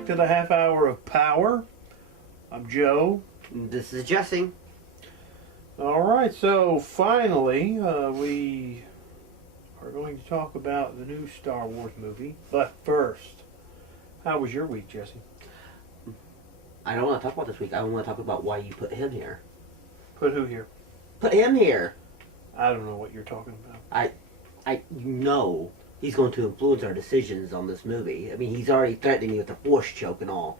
back to the half hour of power. I'm Joe. This is Jesse. All right, so finally we are going to talk about the new Star Wars movie. But first, how was your week, Jesse? I don't want to talk about this week. I want to talk about why you put him here. Put who here? Put him here. I don't know what you're talking about. I know he's going to influence our decisions on this movie. I mean, he's already threatening me with a force choke and all.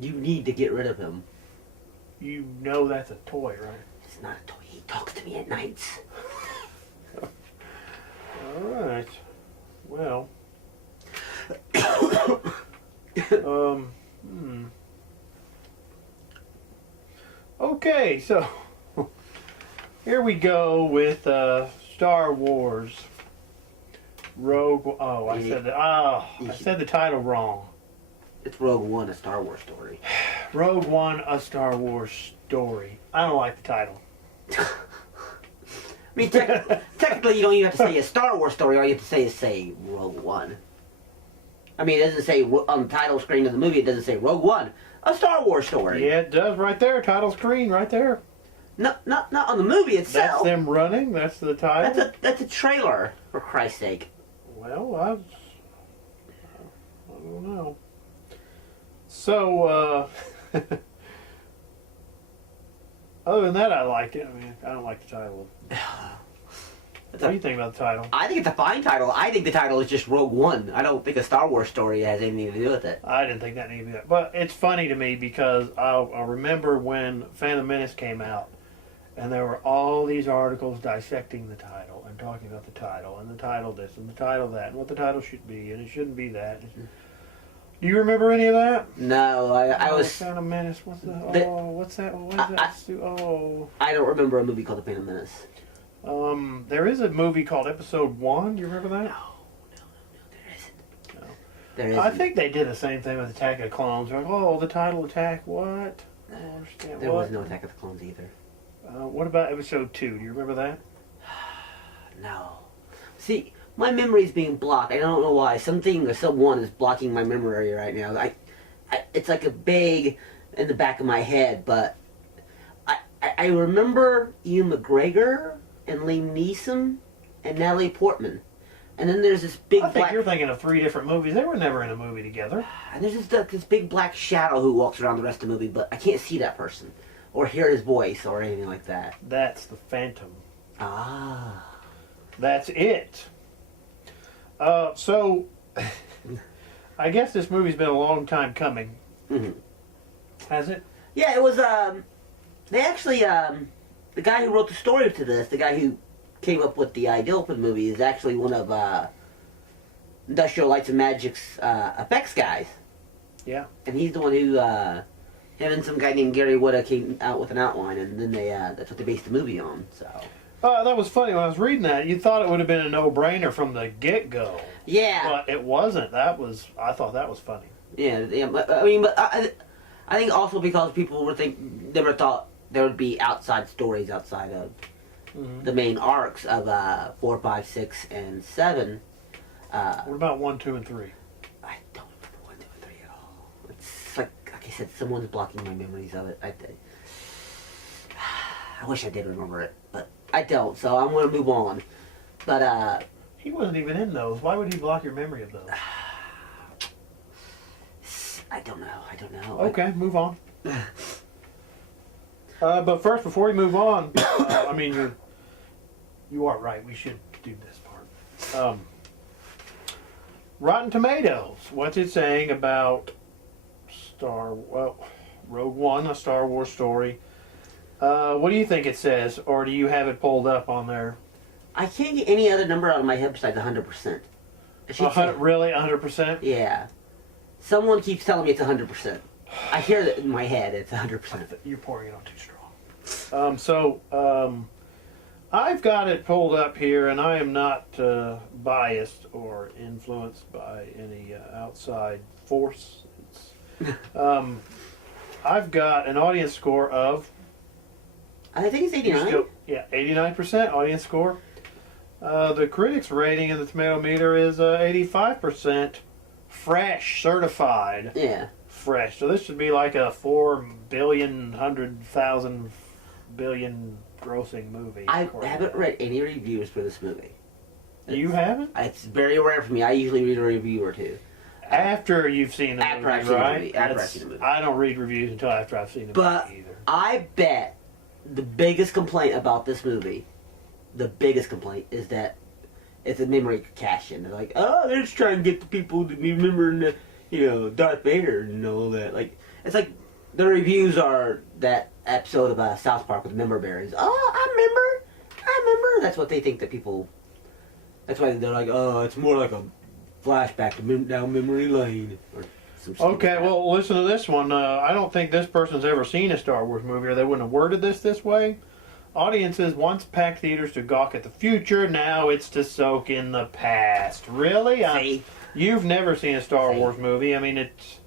You need to get rid of him. You know that's a toy, right? It's not a toy. He talks to me at nights. All right. Well. Okay, so here we go with Star Wars Rogue. Oh, I said that. I said the title wrong. It's Rogue One, a Star Wars story. Rogue One, a Star Wars story. I don't like the title. I mean, technically, you don't even have to say a Star Wars story. All you have to say is Rogue One. I mean, it doesn't say on the title screen of the movie. It doesn't say Rogue One, a Star Wars story. Yeah, it does right there. Title screen right there. Not on the movie itself. That's them running. That's the title. That's a trailer, for Christ's sake. Well, I don't know. So, other than that, I like it. I mean, I don't like the title. What do you think about the title? I think it's a fine title. I think the title is just Rogue One. I don't think a Star Wars story has anything to do with it. I didn't think that either. But it's funny to me because I remember when Phantom Menace came out, and there were all these articles dissecting the title and talking about the title and the title this and the title that and what the title should be and it shouldn't be that. Do you remember any of that? No, I was... Phantom Menace, what's that? What's that? What is that? I don't remember a movie called The Phantom Menace. There is a movie called Episode 1. Do you remember that? No, there isn't. No. There isn't. I think they did the same thing with Attack of the Clones. They're like, the title Attack, what? I don't understand. There was no Attack of the Clones either. What about Episode 2? Do you remember that? No. See, my memory's being blocked. I don't know why. Something or someone is blocking my memory right now. It's like a bag in the back of my head, but I remember Ewan McGregor and Liam Neeson and Natalie Portman. And then there's this big I think you're thinking of 3 different movies. They were never in a movie together. And there's this big black shadow who walks around the rest of the movie, but I can't see that person or hear his voice or anything like that. That's the Phantom. Ah. That's it. So, I guess this movie's been a long time coming. Mm-hmm. Has it? Yeah, it was, they actually, the guy who wrote the story to this, the guy who came up with the idea for the movie, is actually one of, Industrial Lights and Magic's, effects guys. Yeah. And he's the one who, him and some guy named Gary Whitta came out with an outline, and then that's what they based the movie on, so... That was funny. When I was reading that, you thought it would have been a no-brainer from the get-go. Yeah. But it wasn't. I thought that was funny. Yeah, but I think also because people never thought there would be outside stories outside of the main arcs of 4, 5, 6, and 7. What about 1, 2, and 3? I don't remember 1, 2, and 3 at all. It's like I said, someone's blocking my memories of it. I wish I did remember it, but I don't, so I'm going to move on. But, he wasn't even in those. Why would he block your memory of those? I don't know. Okay, move on. But first, before we move on, I mean, you are right. We should do this part. Rotten Tomatoes. What's it saying about Rogue One, a Star Wars story? What do you think it says, or do you have it pulled up on there? I can't get any other number out of my head besides 100%. Really, 100%? Yeah. Someone keeps telling me it's 100%. I hear that in my head. It's 100%. You're pouring it on too strong. I've got it pulled up here, and I am not biased or influenced by any outside force. I've got an audience score of... I think it's 89. Yeah, 89% audience score. The critics' rating in the tomato meter is 85% fresh, certified Yeah. fresh. So this should be like a 4,100,000,000,000,000 grossing movie. I according to haven't that. read any reviews for this movie. You haven't? It's very rare for me. I usually read a review or two. After you've seen the After movie, I've seen the right? movie, after I've That's- seen the movie. I don't read reviews until after I've seen the But movie either. I bet the biggest complaint about this movie, the biggest complaint, is that it's a memory cache-in. They're like, oh, they're just trying to get the people to be remembering, Darth Vader and all that. Like, it's like the reviews are that episode of South Park with member berries. Oh, I remember. That's what they think that people. That's why they're like, oh, it's more like a flashback to down memory lane. Or some stupid Okay, crap. well, listen to this one. I don't think this person's ever seen a Star Wars movie, or they wouldn't have worded this way. Audiences once packed theaters to gawk at the future. Now it's to soak in the past. Really? See? You've never seen a Star See? Wars movie. I mean, it's...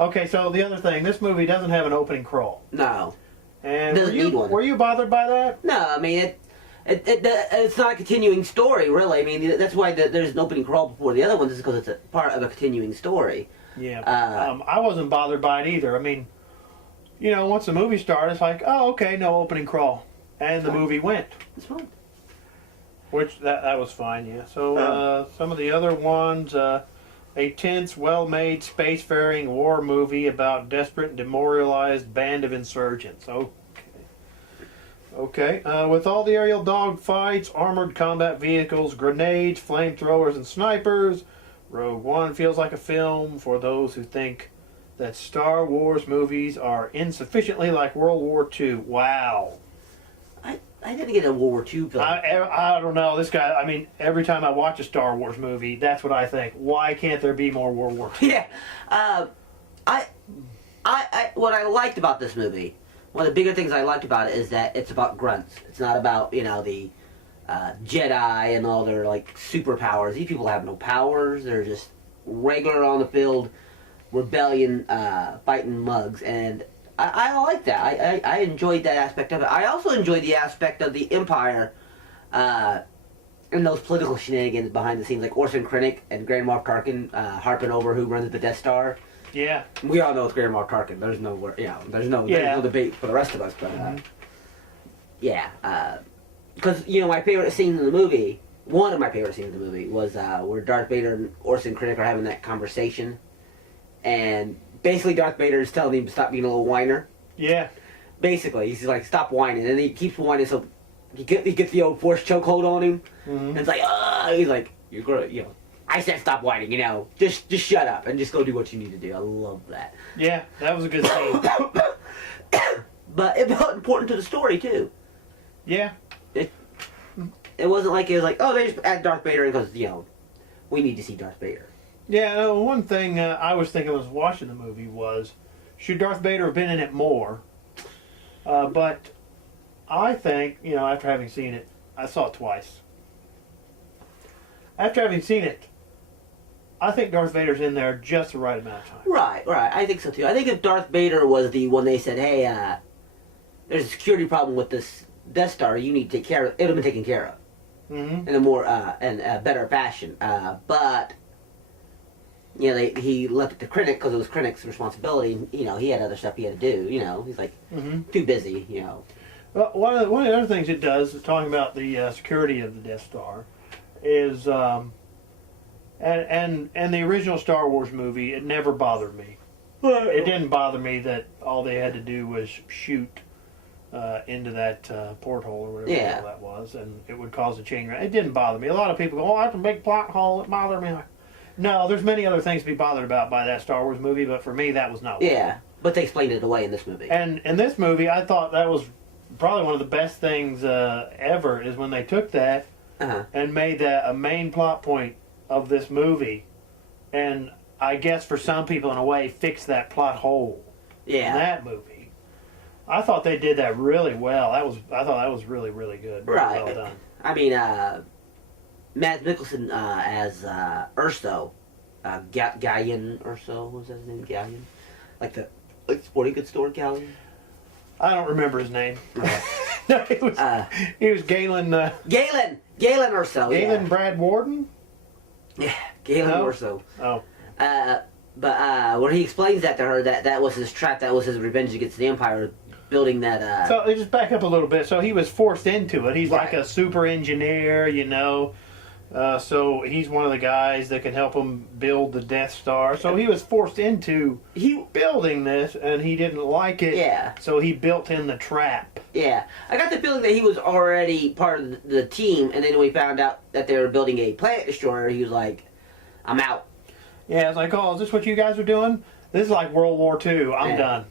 Okay, so the other thing, this movie doesn't have an opening crawl. No. And Doesn't need one. were you bothered by that? No, I mean, it's not a continuing story, really. I mean, that's why there's an opening crawl before the other ones, is because it's a part of a continuing story. Yeah. Uh, I wasn't bothered by it either. I mean, once the movie started, it's like, oh, okay, no opening crawl. And the movie went. It's fine. Which, that was fine, yeah. So, some of the other ones, a tense, well-made, spacefaring war movie about desperate and demoralized band of insurgents. Okay. With all the aerial dogfights, armored combat vehicles, grenades, flamethrowers, and snipers, Rogue One feels like a film for those who think that Star Wars movies are insufficiently like World War II. Wow. I didn't get a World War II film. I don't know. This guy, I mean, every time I watch a Star Wars movie, that's what I think. Why can't there be more World War II? Yeah. What I liked about this movie, one of the bigger things I liked about it is that it's about grunts. It's not about, the Jedi and all their, superpowers. These people have no powers. They're just regular on the field, rebellion, fighting mugs. And I like that. I enjoyed that aspect of it. I also enjoyed the aspect of the Empire and those political shenanigans behind the scenes, like Orson Krennic and Grand Moff Tarkin harping over who runs the Death Star. Yeah. We all know it's Grand Moff Tarkin. There's no there's no debate for the rest of us. But because my favorite scene in the movie, one of my favorite scenes in the movie, was where Darth Vader and Orson Krennic are having that conversation, and basically Darth Vader is telling him to stop being a little whiner. Yeah. Basically, he's like, stop whining, and he keeps whining, so he gets the old Force chokehold on him, and it's like, he's like, you're gonna, I said stop whining, just shut up and just go do what you need to do. I love that. Yeah, that was a good scene. But it felt important to the story too. Yeah. It wasn't like it was like, oh, they just add Darth Vader because we need to see Darth Vader. Yeah, one thing I was thinking was watching the movie was, should Darth Vader have been in it more? But I think, after having seen it, I saw it twice. After having seen it, I think Darth Vader's in there just the right amount of time. Right. I think so too. I think if Darth Vader was the one they said, hey, there's a security problem with this Death Star, you need to take care of it, it would have been taken care of. Mm-hmm. In a more, and a better fashion. But, he left it to Krennic because it was Krennic's responsibility. He had other stuff he had to do, He's like, too busy, Well, one of the other things it does, talking about the security of the Death Star, is, and the original Star Wars movie, it never bothered me. It didn't bother me that all they had to do was shoot into that porthole or whatever the hell that was, and it would cause a chain reaction. It didn't bother me. A lot of people go, oh, that's a big plot hole, it bothered me. No, there's many other things to be bothered about by that Star Wars movie, but for me, that was not one. Yeah, but they explained it away in this movie. And in this movie, I thought that was probably one of the best things ever, is when they took that and made that a main plot point of this movie, and I guess for some people, in a way, fixed that plot hole in that movie. I thought they did that really well. I thought that was really, really good. Really well done. I mean, Matt Mickelson as Urso, Galleon Urso, what was that his name? Galleon, like the sporting goods store Galleon. I don't remember his name. No, he was Galen. Galen Urso. Galen Brad Warden? Yeah, Galen No? Urso. Oh. But when he explains that to her, that was his trap, that was his revenge against the Empire, building that. So just back up a little bit. So he was forced into it. He's like Right. a super engineer, you know. So he's one of the guys that can help him build the Death Star. So he was forced into building this, and he didn't like it. Yeah. So he built in the trap. Yeah, I got the feeling that he was already part of the team, and then when we found out that they were building a planet destroyer, he was like, "I'm out." Yeah, it's like, oh, is this what you guys are doing? This is like World War II. I'm Yeah. done.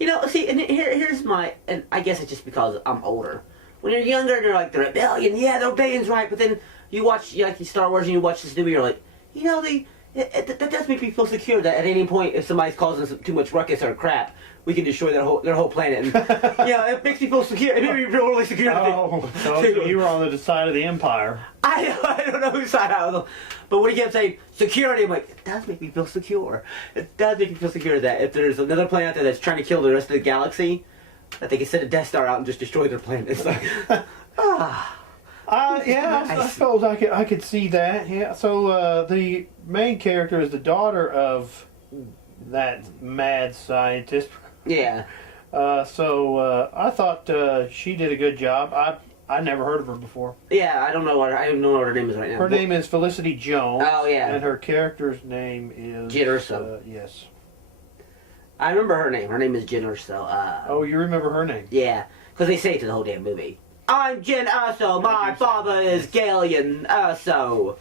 You know, see, and here's my, and I guess it's just because I'm older. When you're younger, and you're like, the rebellion, yeah, the rebellion's right, but then you watch like Star Wars and you watch this movie, you're like, you know, that does make me feel secure that at any point, if somebody's causing some, too much ruckus or crap, we can destroy their whole planet. And, yeah, it makes me feel secure. It made me feel really secure. Oh, so you were on the side of the Empire. I don't know whose side I was on. But when he kept saying security, I'm like, it does make me feel secure. It does make me feel secure that if there's another planet out there that's trying to kill the rest of the galaxy, that they can send a Death Star out and just destroy their planet. It's like, Yeah, I suppose I could see that. Yeah. So the main character is the daughter of that mad scientist. Yeah. So I thought she did a good job. I never heard of her before. Yeah, I don't know what her name is right now. Her name is Felicity Jones. Oh, yeah. And her character's name is Jyn Erso. Yes. I remember her name. Her name is Jyn Erso. Oh, you remember her name? Yeah, because they say it to the whole damn movie. I'm Jyn Erso. My father is Galen Erso.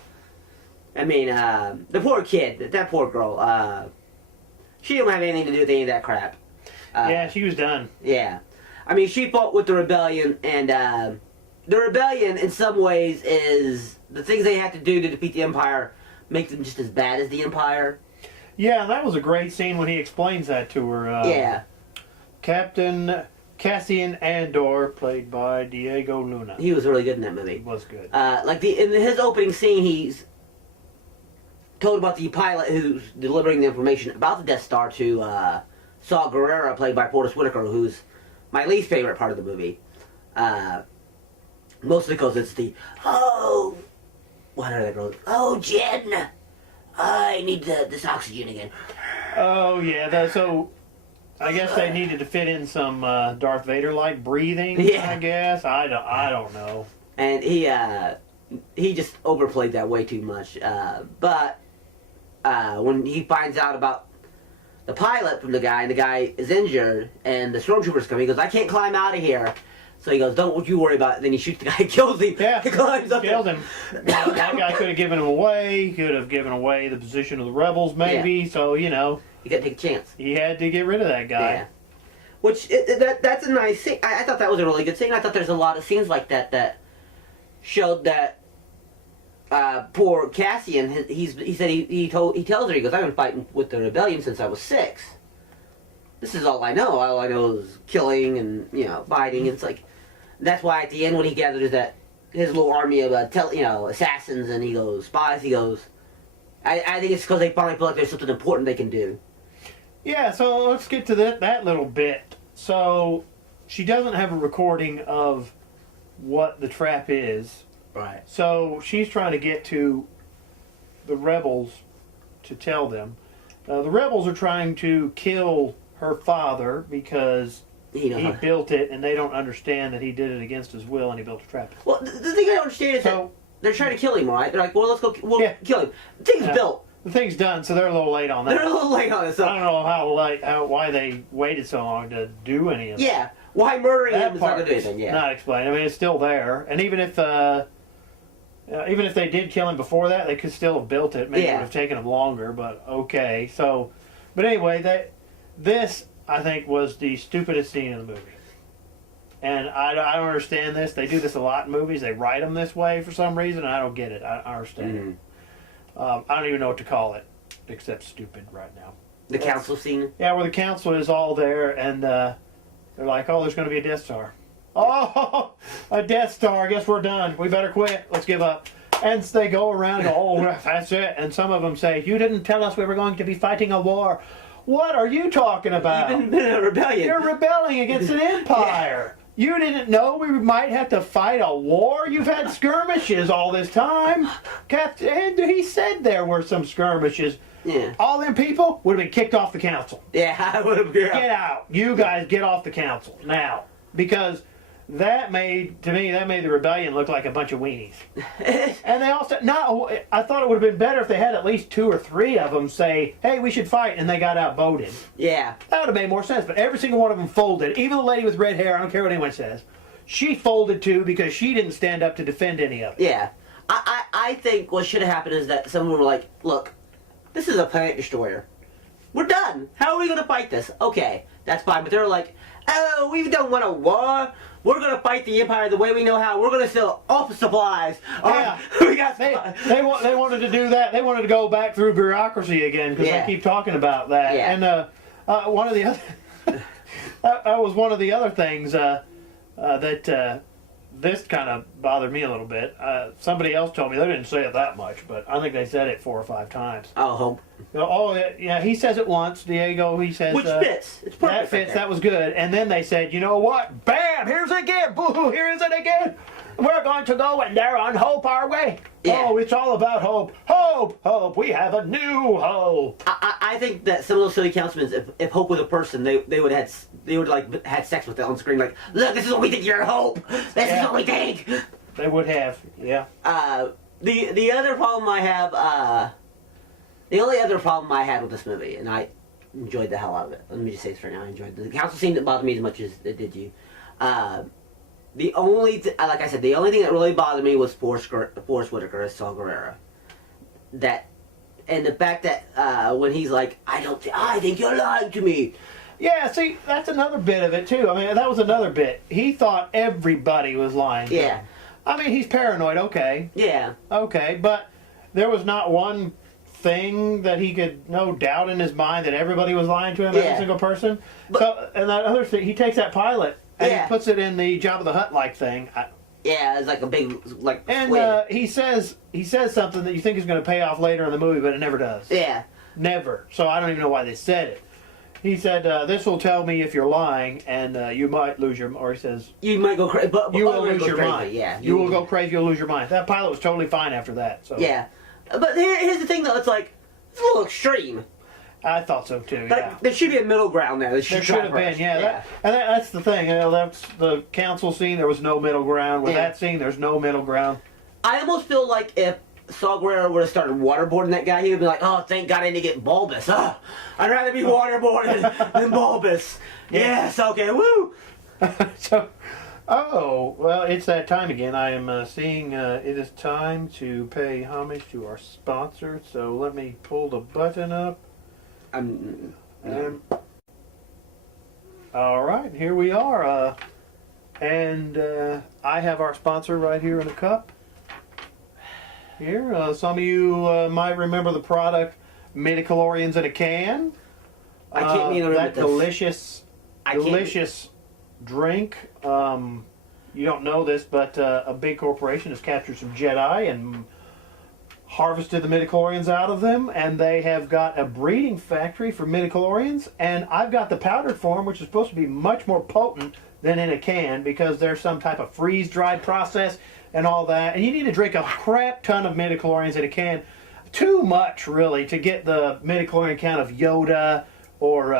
I mean, the poor kid, that poor girl. She didn't have anything to do with any of that crap. Yeah, she was done. Yeah, I mean, she fought with the rebellion, and the rebellion, in some ways, is the things they have to do to defeat the Empire make them just as bad as the Empire. Yeah, that was a great scene when he explains that to her. Yeah. Captain Cassian Andor, played by Diego Luna. He was really good in that movie. He was good. In his opening scene, he's told about the pilot who's delivering the information about the Death Star to Saw Gerrera, played by Forrest Whitaker, who's my least favorite part of the movie. Mostly because it's what are they called? Oh, Jen! I need this oxygen again. Oh, yeah. So I guess they needed to fit in some Darth Vader-like breathing, Yeah. I guess. I don't know. And he just overplayed that way too much. But when he finds out about the pilot from the guy, and the guy is injured, and the stormtrooper's coming, he goes, I can't climb out of here. So he goes, don't you worry about it. Then he shoots the guy, kills him. Yeah, he climbs up killed him. Well, that guy could have given him away. He could have given away the position of the rebels, maybe. Yeah. So, you know. You gotta take a chance. He had to get rid of that guy. Yeah. Which, that's a nice scene. I thought that was a really good scene. I thought there's a lot of scenes like that showed that poor Cassian, he said he tells her, he goes, I've been fighting with the rebellion since I was 6. This is all I know. All I know is killing and, fighting. It's like, that's why at the end when he gathers that, his little army of, assassins and he goes, spies, he goes, I think it's because they finally feel like there's something important they can do. Yeah, so let's get to that little bit. So, she doesn't have a recording of what the trap is. Right. So, she's trying to get to the rebels to tell them. The rebels are trying to kill her father because he built it, and they don't understand that he did it against his will, and he built a trap. Well, the thing I don't understand is that they're trying to kill him, right? They're like, well, let's go kill him. The thing's built. The thing's done, so they're a little late on that. They're a little late on it. So I don't know why they waited so long to do any of that. Yeah, why murdering That him is not part going to do anything. Yeah, not explained. I mean, it's still there, and even if they did kill him before that, they could still have built it. Maybe it would have taken them longer, but okay. So, but anyway, this I think was the stupidest scene in the movie. And I don't understand this. They do this a lot in movies. They write them this way for some reason, and I don't get it. I understand it. I don't even know what to call it, except stupid right now. The council scene? Yeah, where the council is all there, and they're like, oh, there's going to be a Death Star. Oh, a Death Star. I guess we're done. We better quit. Let's give up. And they go around and go, oh, that's it. And some of them say, you didn't tell us we were going to be fighting a war. What are you talking about? You've been in a rebellion. You're rebelling against an empire. You didn't know we might have to fight a war? You've had skirmishes all this time. And he said there were some skirmishes. Yeah. All them people would have been kicked off the council. Yeah, I would have. Get out. You guys get off the council now. Because that made the rebellion look like a bunch of weenies. And they also, I thought it would have been better if they had at least 2 or 3 of them say, hey, we should fight, and they got outvoted. Yeah. That would have made more sense, but every single one of them folded. Even the lady with red hair, I don't care what anyone says, she folded too because she didn't stand up to defend any of it. Yeah. I think what should have happened is that someone were like, look, this is a planet destroyer. We're done. How are we going to fight this? Okay, that's fine. But they're like, oh, we don't want a war. We're going to fight the Empire the way we know how. We're going to sell office supplies. Yeah. We got supplies. They wanted to do that. They wanted to go back through bureaucracy again because they keep talking about that. Yeah. And one of the other... that was one of the other things that... this kind of bothered me a little bit. Somebody else told me, they didn't say it that much, but I think they said it 4 or 5 times. Oh, yeah, he says it once, Diego, he says... Which fits. It's perfect. That fits, that was good. And then they said, you know what? Bam! Here's it again! Boo! Here is it again! We're going to go and there on hope our way. Yeah. Oh, it's all about hope. Hope! Hope! We have a new hope! I think that some of those city councilmen, if Hope was a person, they would have had sex with it on screen. Like, look, this is what we think you're Hope. This is what we think. They would have, yeah. The other problem I have, the only other problem I had with this movie, and I enjoyed the hell out of it. Let me just say this right now. I enjoyed it. The council scene didn't bother me as much as it did you. The only, like I said, the only thing that really bothered me was Forrest Whitaker as Saul Guerrero. And the fact that when he's like, I think you're lying to me. Yeah, see, that's another bit of it too. I mean, that was another bit. He thought everybody was lying to him. I mean, he's paranoid, okay. Yeah. Okay, but there was not one thing that he could no doubt in his mind that everybody was lying to him, every single person. And that other thing, he takes that pilot and he puts it in the Jabba the Hutt like thing. It's like a big And he says something that you think is going to pay off later in the movie, but it never does. Yeah. Never. So I don't even know why they said it. He said, this will tell me if you're lying, and you might lose your... Or he says... You might go crazy. You will lose your mind. Yeah. You will go crazy, you'll lose your mind. That pilot was totally fine after that. So. Yeah. But here's the thing, though. It's like, it's a little extreme. I thought so, too, yeah. There should be a middle ground there. There should have been, yeah. That's the thing. You know, that's the council scene. There was no middle ground. With that scene, there's no middle ground. I almost feel like if Saul Guerrero would have started waterboarding that guy, he would be like, oh, thank God I didn't get bulbous. Oh, I'd rather be waterboarded than bulbous. Yes, okay, woo! Well, it's that time again. I am seeing it is time to pay homage to our sponsor. So let me pull the button up. All right, here we are. And I have our sponsor right here in a cup. Here, some of you might remember the product Midichlorians in a can. I can't even remember that delicious drink. You don't know this, but a big corporation has captured some Jedi and harvested the midichlorians out of them, and they have got a breeding factory for midichlorians, and I've got the powdered form, which is supposed to be much more potent than in a can because there's some type of freeze-dried process and all that, and you need to drink a crap ton of midichlorians in a can. Too much, really, to get the midichlorian count of Yoda or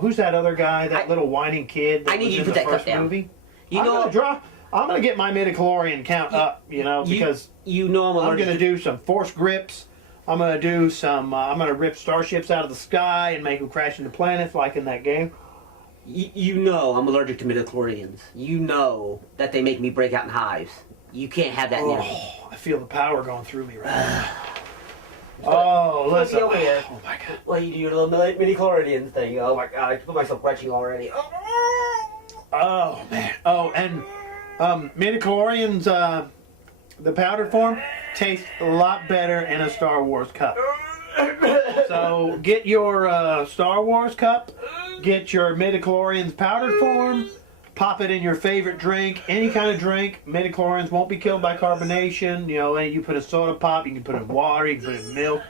who's that other guy, that little whining kid that was in the first movie? I'm going to get my midichlorian count up, because I'm going to do some force grips. I'm going to do some, I'm going to rip starships out of the sky and make them crash into planets like in that game. I'm allergic to midichlorians. You know that they make me break out in hives. You can't have that now. I feel the power going through me right now. Listen. Oh, my God. Well, you do your little midichlorians thing. Oh, my God. I put myself retching already. Oh, man. Oh, and... midichlorians, the powdered form, tastes a lot better in a Star Wars cup. So get your Star Wars cup, get your midichlorians powdered form, pop it in your favorite drink, any kind of drink. Midichlorians won't be killed by carbonation. You put a soda pop, you can put it in water, you can put it in milk,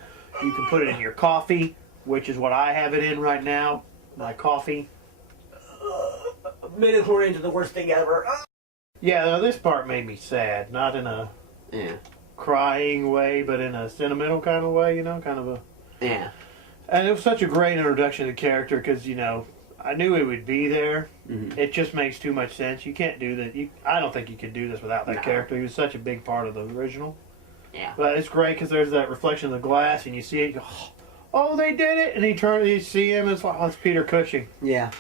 you can put it in your coffee, which is what I have it in right now, my coffee. midichlorians are the worst thing ever. Yeah, no, this part made me sad. Not in a Yeah. crying way, but in a sentimental kind of way, kind of a... Yeah. And it was such a great introduction to the character because, I knew he would be there. Mm-hmm. It just makes too much sense. You can't do that. I don't think you could do this without that character. He was such a big part of the original. Yeah. But it's great because there's that reflection of the glass, and you see it, you go, oh, they did it! And you see him, and it's like, oh, it's Peter Cushing. Yeah.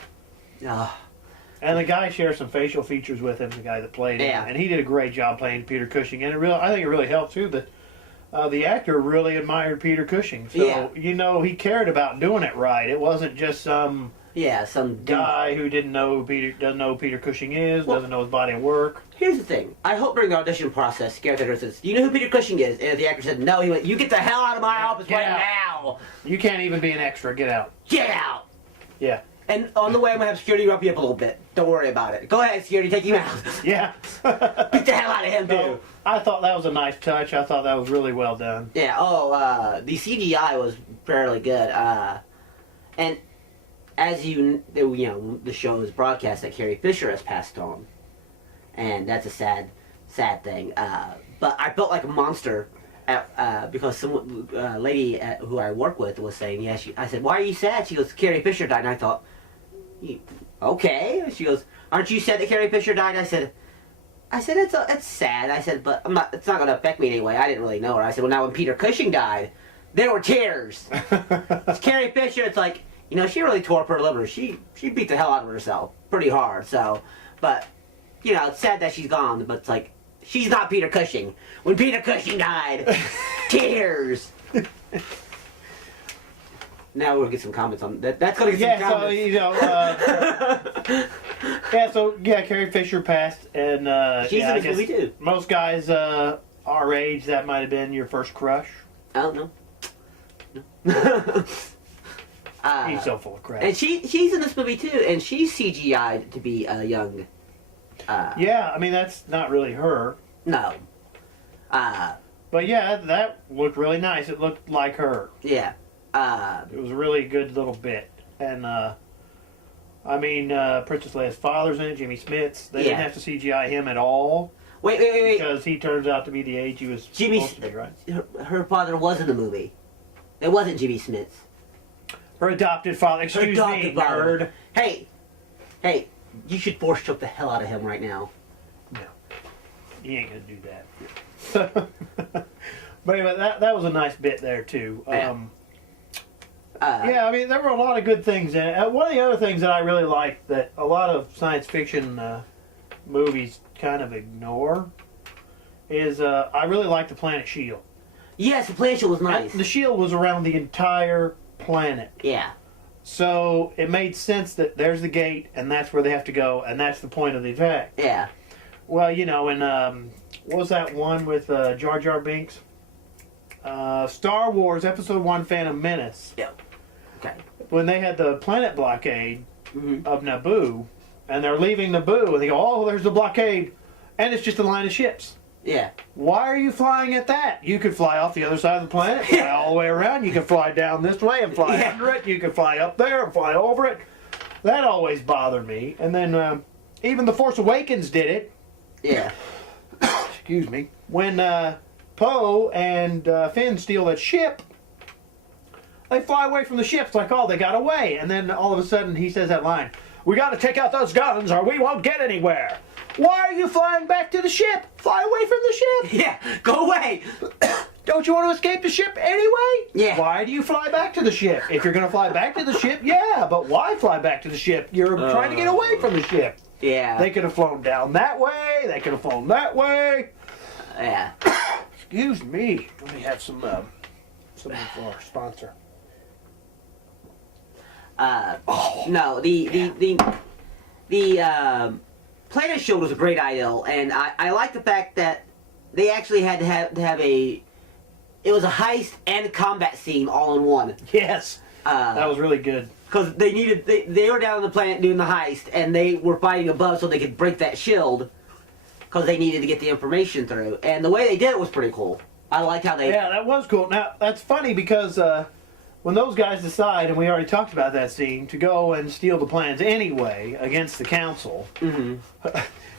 And the guy shares some facial features with him, the guy that played him. And he did a great job playing Peter Cushing. And I think it really helped, too, that the actor really admired Peter Cushing. So, he cared about doing it right. It wasn't just some guy who doesn't know who Peter Cushing is, doesn't know his body of work. Here's the thing. I hope during the audition process, the actor says, "Do you know who Peter Cushing is?" And if the actor said no, he went, "You get the hell out of my office right now! You can't even be an extra. Get out. Get out!" Yeah. And on the way, I'm going to have security rough you up a little bit. Don't worry about it. Go ahead, security, take him out. Yeah. Beat the hell out of him, too. No, I thought that was a nice touch. I thought that was really well done. Yeah, the CGI was fairly good. And as the show is broadcast that Carrie Fisher has passed on. And that's a sad thing. But I felt like a monster because some lady who I work with was saying, I said, "Why are you sad?" She goes, "Carrie Fisher died." And I thought, okay. She goes, "Aren't you sad that Carrie Fisher died?" I said, it's sad. I said, but it's not going to affect me anyway. I didn't really know her. I said, well, now when Peter Cushing died, there were tears. It's Carrie Fisher. It's like, she really tore up her liver. She beat the hell out of herself pretty hard. So, but, it's sad that she's gone, but it's like, she's not Peter Cushing. When Peter Cushing died, tears. Now we'll get some comments on that. That's going to get some comments. Carrie Fisher passed, and she's in this movie too. Most guys our age, that might have been your first crush. I don't know. He's so full of crap. And she's in this movie too, and she's CGI'd to be a young. That's not really her. No. But that looked really nice. It looked like her. Yeah. It was a really good little bit. And, Princess Leia's father's in it, Jimmy Smits. They didn't have to CGI him at all. Wait. Because he turns out to be the age he was supposed to be, right? Her father was in the movie. It wasn't Jimmy Smits. Her adopted father. Excuse me, nerd. Hey, you should force choke the hell out of him right now. No. He ain't going to do that. But anyway, that was a nice bit there, too. There were a lot of good things in it. One of the other things that I really liked that a lot of science fiction movies kind of ignore is I really liked the planet Shield. Yes, the planet Shield was nice. The Shield was around the entire planet. Yeah. So it made sense that there's the gate, and that's where they have to go, and that's the point of the attack. Yeah. Well, and what was that one with Jar Jar Binks? Star Wars Episode 1 Phantom Menace. Yeah. Okay. When they had the planet blockade of Naboo, and they're leaving Naboo, and they go, oh, there's the blockade, and it's just a line of ships. Yeah. Why are you flying at that? You could fly off the other side of the planet, fly all the way around. You could fly down this way and fly under it. You could fly up there and fly over it. That always bothered me. And then even The Force Awakens did it. Yeah. Excuse me. When Poe and Finn steal that ship, they fly away from the ship. It's like, oh, they got away. And then all of a sudden he says that line, we got to take out those guns or we won't get anywhere. Why are you flying back to the ship? Fly away from the ship. Yeah, go away. Don't you want to escape the ship anyway? Yeah. Why do you fly back to the ship? If you're going to fly back to the ship, yeah, but why fly back to the ship? You're trying to get away from the ship. Yeah. They could have flown down that way. They could have flown that way. Yeah. Excuse me. Let me have some for our sponsor. No, the Planet Shield was a great idol, and I like the fact that they actually had to have a. It was a heist and a combat scene all in one. Yes, that was really good. Because they were down on the planet doing the heist, and they were fighting above so they could break that shield. Because they needed to get the information through, and the way they did it was pretty cool. I liked how they. Yeah, that was cool. Now that's funny because when those guys decide, and we already talked about that scene, to go and steal the plans anyway against the council,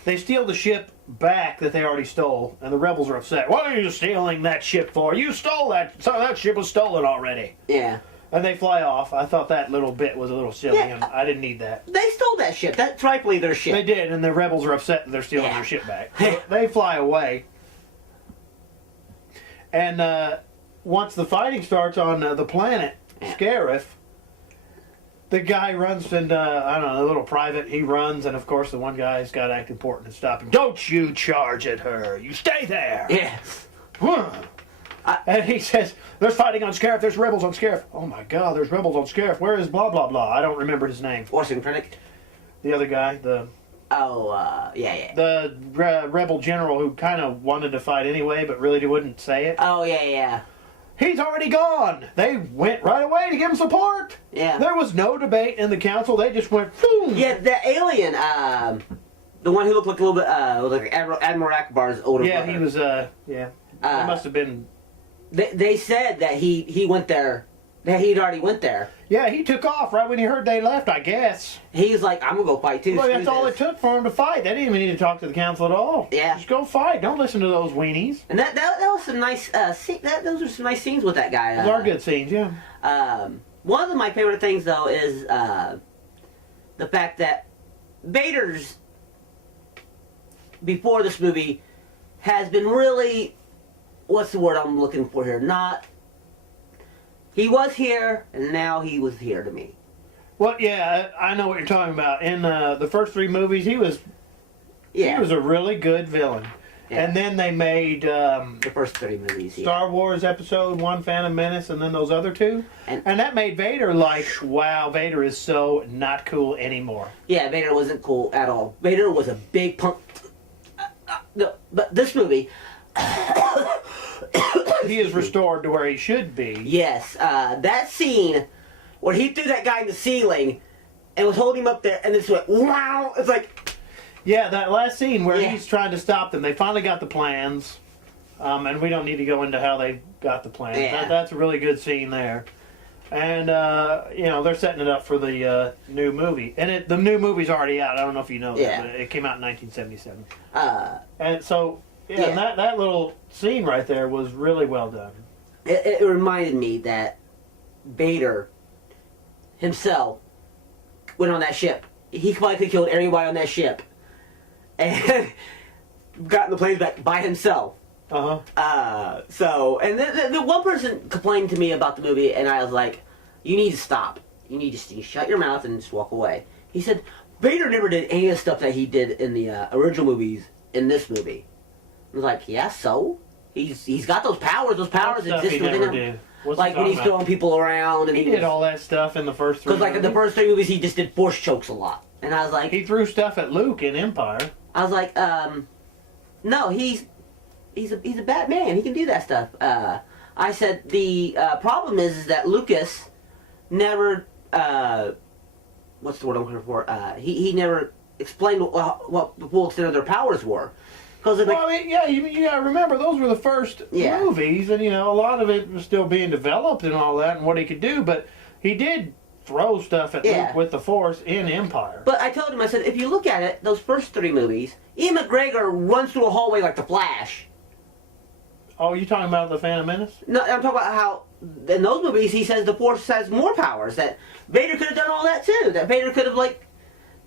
they steal the ship back that they already stole, and the rebels are upset. What are you stealing that ship for? You stole that. So that ship was stolen already. Yeah. And they fly off. I thought that little bit was a little silly, Yeah. and I didn't need that. They stole that ship. That's rightfully their ship. They did, and the rebels are upset that they're stealing their ship back. So they fly away. And once the fighting starts on the planet, Scarif, the guy runs and, I don't know, the little private, he runs, and of course the one guy's got to act important and stop him. Don't you charge at her. You stay there. Yeah. And he says, there's fighting on Scarif, there's rebels on Scarif. Oh my God, there's rebels on Scarif. Where is blah, blah, blah? I don't remember his name. Washington Krennic? The other guy, the rebel general who kind of wanted to fight anyway, but really wouldn't say it. Oh, yeah. He's already gone. They went right away to give him support. Yeah. There was no debate in the council. They just went, boom. Yeah, the alien, the one who looked like a little bit, like Admiral Akbar's older brother. Yeah, he was, it must have been. They said that he went there, that he'd already went there. Yeah, he took off right when he heard they left, I guess. He was like, I'm going to go fight too. Well, that's all it took for him to fight. They didn't even need to talk to the council at all. Yeah. Just go fight. Don't listen to those weenies. And that was some nice, those are some nice scenes with that guy. Those are good scenes, yeah. One of my favorite things, though, is the fact that Vader's, before this movie, has been really, what's the word I'm looking for here? He was here, and now he was here to me. Well, yeah, I know what you're talking about. In the first three movies, he was a really good villain. Yeah. And then they made the first 3 movies. Star Wars Episode 1, Phantom Menace, and then those other 2. And that made Vader like, wow, Vader is so not cool anymore. Yeah, Vader wasn't cool at all. Vader was a big punk. No, but this movie... he is restored to where he should be. Yes, that scene where he threw that guy in the ceiling and was holding him up there, and this went wow. It's like, yeah, that last scene where he's trying to stop them. They finally got the plans, and we don't need to go into how they got the plans. Yeah. That's a really good scene there, and they're setting it up for the new movie. And the new movie's already out. I don't know if you know that, but it came out in 1977. And so. Yeah, and that little scene right there was really well done. It reminded me that Vader himself went on that ship. He probably could have killed everybody on that ship and gotten the planes back by himself. And the one person complained to me about the movie, and I was like, you need to stop. You need to shut your mouth and just walk away. He said, Vader never did any of the stuff that he did in the original movies in this movie. I was like, yeah, so? He's got those powers. Those powers exist within him. Like when he's throwing people around. And he did all that stuff in the first 3 movies. Because like in the first 3 movies, he just did force chokes a lot. And I was like... He threw stuff at Luke in Empire. I was like, no, he's a bad man. He can do that stuff. I said, the problem is that Lucas never... what's the word I'm looking for? He never explained what the full extent of their powers were. You gotta remember, those were the first movies, and, a lot of it was still being developed and all that, and what he could do, but he did throw stuff at Luke with the Force in Empire. But I told him, I said, if you look at it, those first 3 movies, Ian McGregor runs through a hallway like the Flash. Oh, you talking about the Phantom Menace? No, I'm talking about how, in those movies, he says the Force has more powers, that Vader could have done all that too, that Vader could have,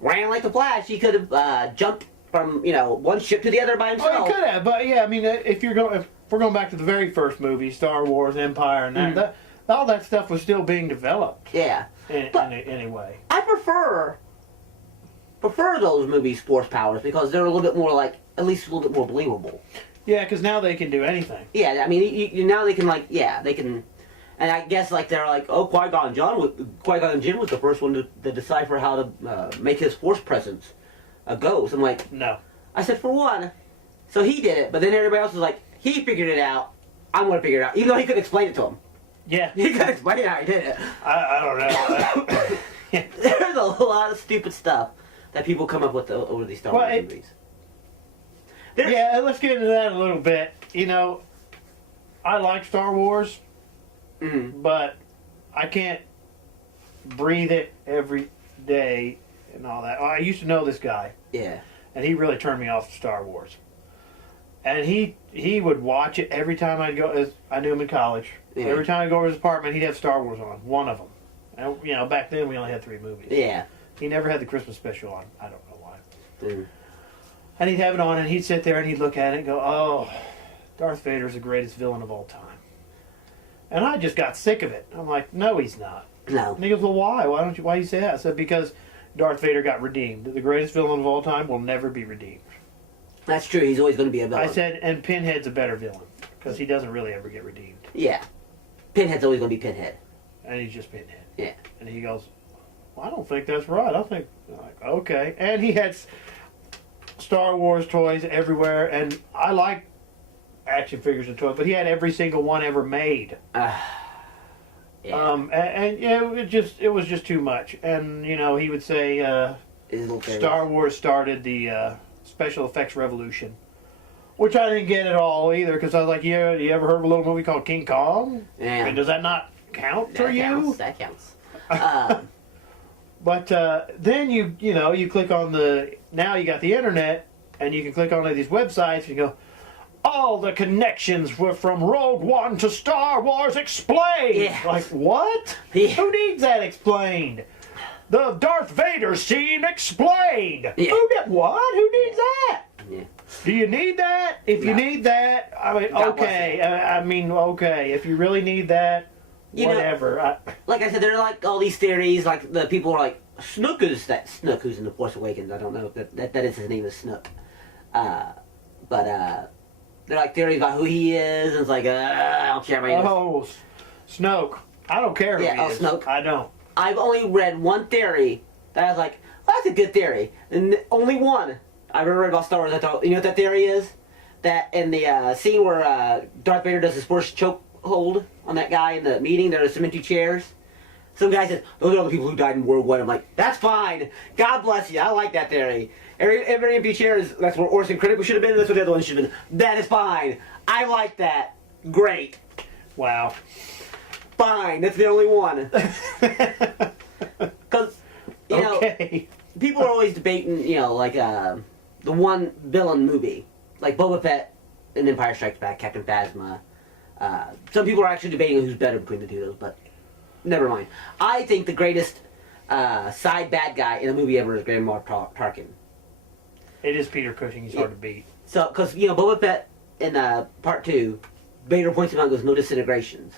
ran like the Flash, he could have jumped from, one ship to the other by himself. Oh, he could have, but yeah, I mean, if we're going back to the very first movie, Star Wars, Empire, and that all that stuff was still being developed. Yeah. Anyway. I prefer those movies' force powers because they're a little bit more at least a little bit more believable. Yeah, because now they can do anything. Yeah, I mean, now they can they can, and I guess they're like, oh, Qui-Gon Jinn was the first one to decipher how to make his force presence a ghost. I'm like, no. I said, for one, so he did it, but then everybody else was like, he figured it out, I'm going to figure it out, even though he couldn't explain it to him. Yeah. He couldn't explain how he did it. I don't know. There's a lot of stupid stuff that people come up with over these Star Wars movies. Yeah, let's get into that a little bit. I like Star Wars, but I can't breathe it every day and all that. I used to know this guy, Yeah. and he really turned me off to Star Wars. And he would watch it every time I'd go. I knew him in college. Yeah. Every time I'd go over to his apartment, he'd have Star Wars on, one of them. And back then we only had 3 movies. Yeah. He never had the Christmas special on. I don't know why. Mm. And he'd have it on, and he'd sit there and he'd look at it and go, "Oh, Darth Vader's the greatest villain of all time." And I just got sick of it. I'm like, "No, he's not." No. And he goes, "Well, why? Why you say that?" I said, "Because Darth Vader got redeemed. The greatest villain of all time will never be redeemed." That's true. He's always going to be a villain. I said, and Pinhead's a better villain because he doesn't really ever get redeemed, Yeah. Pinhead's always going to be Pinhead. and he's just Pinhead. Yeah. And he goes, "Well, I don't think that's right. I think," I'm like, okay. And he had Star Wars toys everywhere, and I like action figures and toys, but he had every single one ever made. Yeah. And yeah, it was just too much. And he would say His little fairies. Star Wars started the special effects revolution, which I didn't get at all either, because I was like, "Yeah, you ever heard of a little movie called King Kong? Yeah. I mean, does that not count for you?" That counts. But then you click on now you got the internet, and you can click on these websites and you go, "All the connections were from Rogue One to Star Wars explained." Yeah. Like, what? Yeah. Who needs that explained? The Darth Vader scene explained. Yeah. Who did what? Who needs that? Yeah. Do you need that? If you No. need that, I mean, God bless okay. you. I mean, okay. If you really need that, You know- whatever. Like I said, there are like all these theories. Like the people are like Snook who's in the Force Awakens. I don't know if that is his name is Snook. But they're like theories about who he is, and it's like I don't care about him. Oh, Snoke. I don't care who Yeah, he is. Snoke. I don't. I've only read one theory that I was like, well, that's a good theory, and only one. I've ever read about Star Wars. I thought, you know what that theory is? That in the scene where Darth Vader does his force chokehold on that guy in the meeting, there are cemented chairs. Some guy says, "Those are the people who died in World War I." I'm like, that's fine. God bless you. I like that theory. Every empty chair that's where Orson Critical should have been. That's what the other one should have been. That is fine. I like that. Great. Wow. Fine. That's the only one. Because, Okay. people are always debating, like the one villain movie, like Boba Fett and Empire Strikes Back, Captain Phasma. Some people are actually debating who's better between the two of those, but never mind. I think the greatest side bad guy in a movie ever is Grand Moff Tarkin. It is Peter Cushing. He's hard to beat. So, because, Boba Fett in part 2, Vader points him out and goes, "No disintegrations."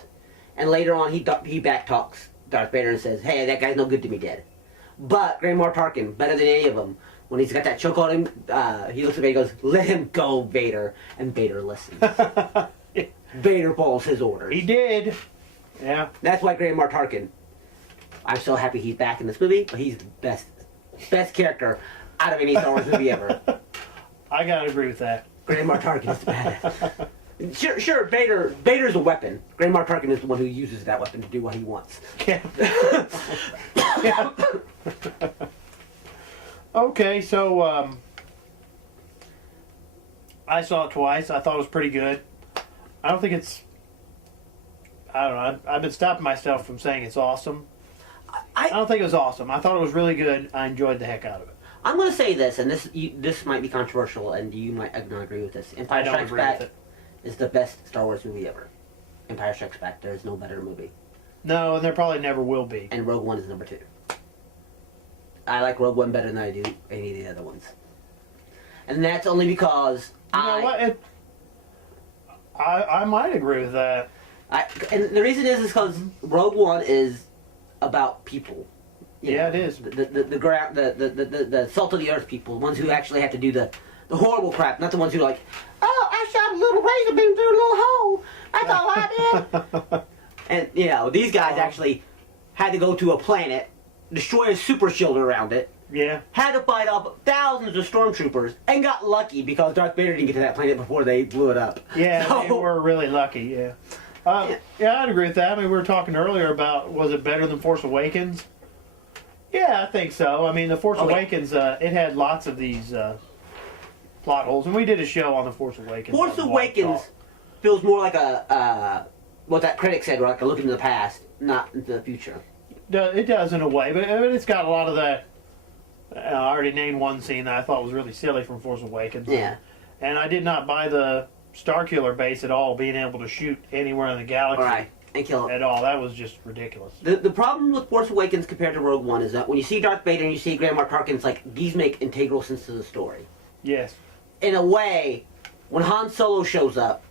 And later on, he backtalks Darth Vader and says, "Hey, that guy's no good to me dead." But Grand Moff Tarkin, better than any of them, when he's got that choke on him, he looks at Vader and goes, "Let him go, Vader." And Vader listens. Vader follows his orders. He did. Yeah. That's why Grand Moff Tarkin, I'm so happy he's back in this movie, but he's the best character out of any Star Wars movie ever. I gotta agree with that. Grand Moff Tarkin is the badass. Sure, Vader's a weapon. Grand Moff Tarkin is the one who uses that weapon to do what he wants. Yeah. Yeah. Okay, so I saw it twice. I thought it was pretty good. I don't think it's. I don't know. I've been stopping myself from saying it's awesome. I don't think it was awesome. I thought it was really good. I enjoyed the heck out of it. I'm going to say this, and this might be controversial, and you might not agree with this. I Empire don't Strikes agree Back with it. is the best Star Wars movie ever. Empire Strikes Back, there is no better movie. No, and there probably never will be. And Rogue One is number 2. I like Rogue One better than I do any of the other ones. And that's only because You know what? I might agree with that. And the reason is because Rogue One is about people. Yeah, it is. The salt of the earth people, the ones who actually have to do the horrible crap, not the ones who are like, "Oh, I shot a little razor beam through a little hole. That's all I did." And these guys actually had to go to a planet, destroy a super shield around it, Yeah. had to fight off thousands of stormtroopers, and got lucky because Darth Vader didn't get to that planet before they blew it up. Yeah, So- they were really lucky, yeah. Yeah, I'd agree with that. I mean, we were talking earlier about, was it better than Force Awakens? Yeah, I think so. I mean, The Force Okay. Awakens, it had lots of these plot holes, and we did a show on The Force Awakens. Force on Blog Awakens Talk. feels more like what that critic said, like a look into the past. not into the future. It does in a way, but it's got a lot of that. I already named one scene that I thought was really silly from Force Awakens. Yeah. And I did not buy the Starkiller base at all, being able to shoot anywhere in the galaxy. Right. And kill him. At all. That was just ridiculous. The problem with Force Awakens compared to Rogue One is that when you see Darth Vader and you see Grand Mark Tarkin, it's like, these make integral sense to the story. Yes. In a way, when Han Solo shows up,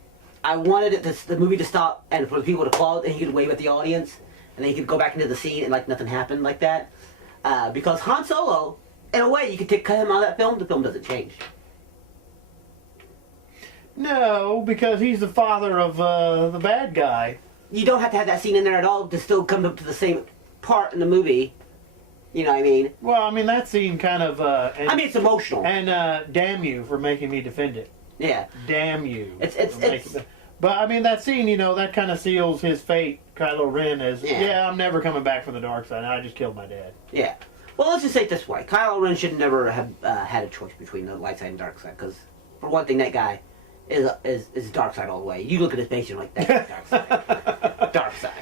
I wanted the movie to stop and for the people to applaud, and he could wave at the audience, and then he could go back into the scene and like nothing happened like that. Because Han Solo, in a way, you could cut him out of that film, the film doesn't change. No, because he's the father of the bad guy. You don't have to have that scene in there at all to still come up to the same part in the movie. You know what I mean? Well, I mean, that scene kind of... it's emotional. And damn you for making me defend it. Yeah. Damn you. It's But, I mean, that scene, you know, that kind of seals his fate, Kylo Ren, as, yeah, I'm never coming back from the dark side. I just killed my dad. Yeah. Well, let's just say it this way. Kylo Ren should never have had a choice between the light side and dark side, because, for one thing, that guy is dark side all the way. You look at his face, you're like, that's dark side. Dark side.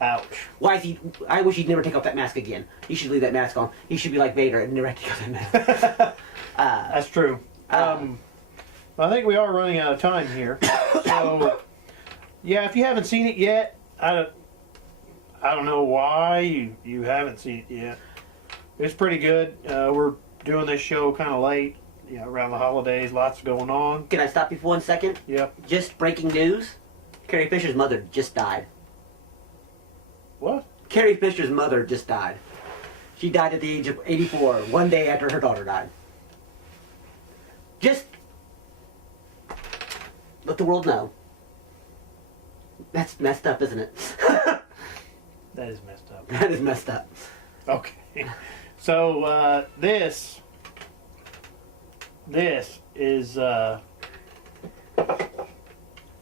Ouch. Why is he... I wish he'd never take off that mask again. He should leave that mask on. He should be like Vader and never have to take off that mask. That's true. I think we are running out of time here. So, yeah, if you haven't seen it yet, I don't know why you haven't seen it yet. It's pretty good. We're doing this show kind of late, you know, around the holidays. Lots going on. Can I stop you for 1 second? Yep. Just breaking news. Carrie Fisher's mother just died. What? Carrie Fisher's mother just died. She died at the age of 84, one day after her daughter died. Just let the world know. That's messed up, isn't it? That is messed up. That is messed up. Okay. So, this is,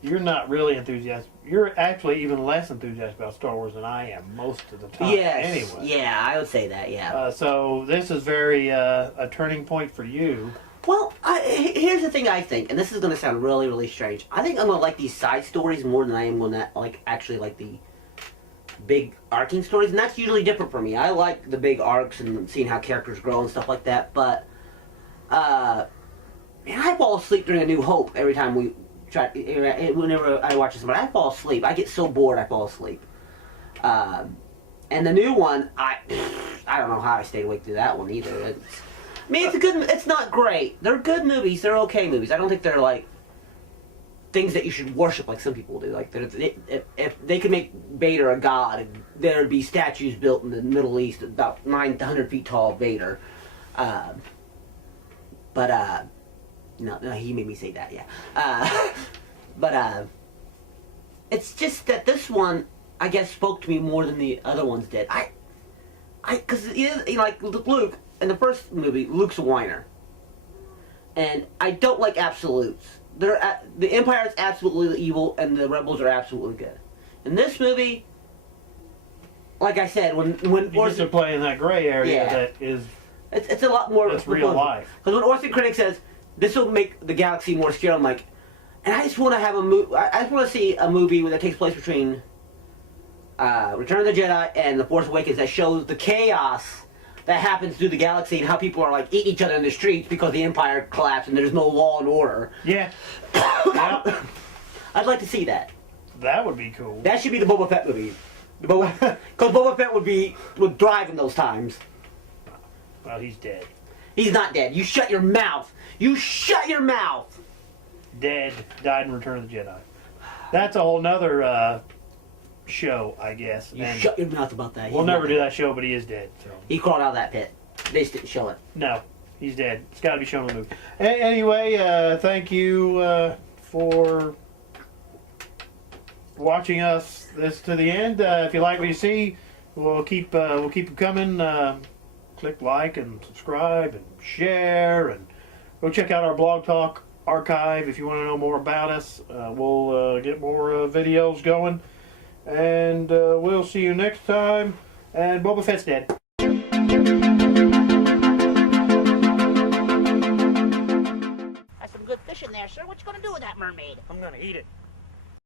you're not really enthusiastic. You're actually even less enthusiastic about Star Wars than I am most of the time. Yes. Anyway. Yeah, I would say that, yeah. So this is very a turning point for you. Well, here's the thing I think, and this is going to sound really, really strange. I think I'm going to like these side stories more than I am going to actually like the big arcing stories, and that's usually different for me. I like the big arcs and seeing how characters grow and stuff like that, but man, I fall asleep during A New Hope every time we try. Whenever I watch this, but I fall asleep. I get so bored, I fall asleep. And the new one, I don't know how I stayed awake through that one either. I mean, it's not great. They're good movies. They're okay movies. I don't think they're like things that you should worship like some people do. Like, if they could make Vader a god, there'd be statues built in the Middle East about 900 feet tall of Vader. No, he made me say that, yeah. It's just that this one, I guess, spoke to me more than the other ones did. Because, like Luke, in the first movie, Luke's a whiner. And I don't like absolutes. The Empire is absolutely evil, and the Rebels are absolutely good. In this movie, like I said, when You're playing that gray area that is... It's a lot more... It's real life. Because when Orson Critic says, this will make the galaxy more secure, I'm like... And I just want to have I just want to see a movie that takes place between Return of the Jedi and The Force Awakens that shows the chaos that happens through the galaxy and how people are like eating each other in the streets because the Empire collapsed and there's no law and order. Yeah. I'd like to see that. That would be cool. That should be the Boba Fett movie. Because Boba Fett would thrive in those times. Well, he's dead. He's not dead. You shut your mouth. You shut your mouth. Dead. Died in Return of the Jedi. That's a whole nother show, I guess. You shut your mouth about that. We'll never do that show, but he is dead. So. He crawled out of that pit. They just didn't show it. No, he's dead. It's got to be shown in the movie. Anyway, thank you for watching us this to the end. If you like what you see, we'll keep them coming. Click like and subscribe and share, and go check out our Blog Talk archive if you want to know more about us. We'll get more videos going, and we'll see you next time. And Boba Fett's dead. That's some good fish in there, sir. What you gonna do with that mermaid? I'm gonna eat it.